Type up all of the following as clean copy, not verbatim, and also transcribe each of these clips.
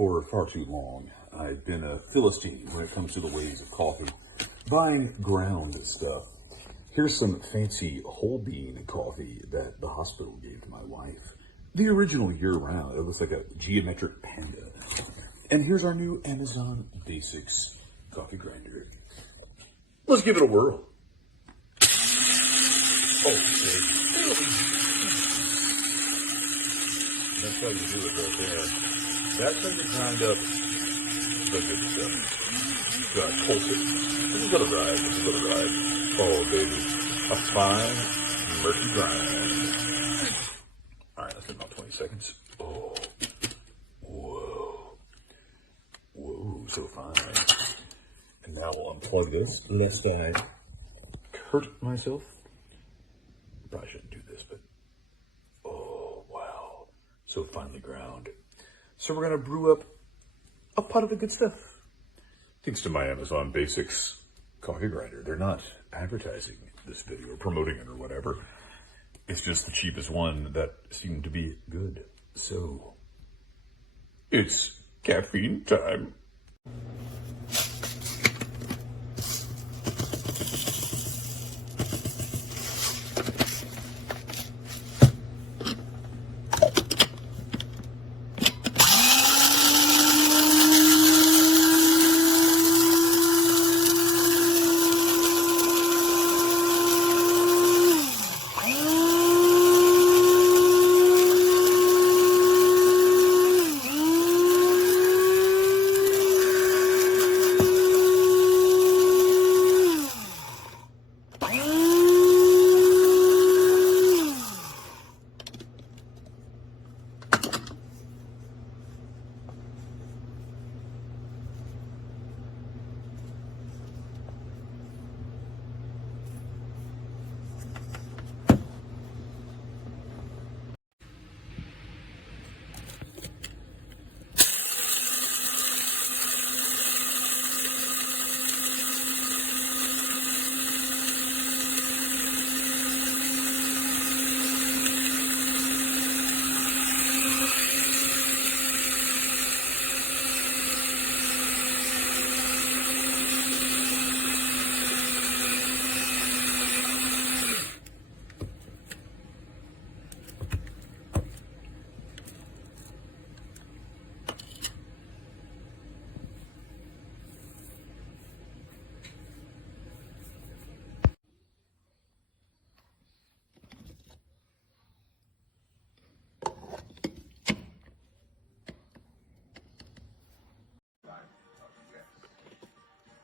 For far too long, I've been a Philistine when it comes to the ways of coffee, buying ground stuff. Here's some fancy whole bean coffee that the hospital gave to my wife. The original year-round. It looks like a geometric panda. And here's our new Amazon Basics coffee grinder. Let's give it a whirl. Oh, baby. That's how you do it right there. That's how you grind up the good stuff. Gotta pulse it. This is gonna ride. This is gonna ride. Oh, baby. A fine, murky grind. Alright, that's been about 20 seconds. Oh. Whoa. Whoa, so fine. And now we'll unplug this, lest I hurt myself. Probably shouldn't do this, but oh, wow. So finely ground. So we're gonna brew up a pot of the good stuff. Thanks to my Amazon Basics coffee grinder. They're not advertising this video or promoting it or whatever. It's just the cheapest one that seemed to be good. So it's caffeine time.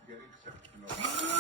Get exceptional.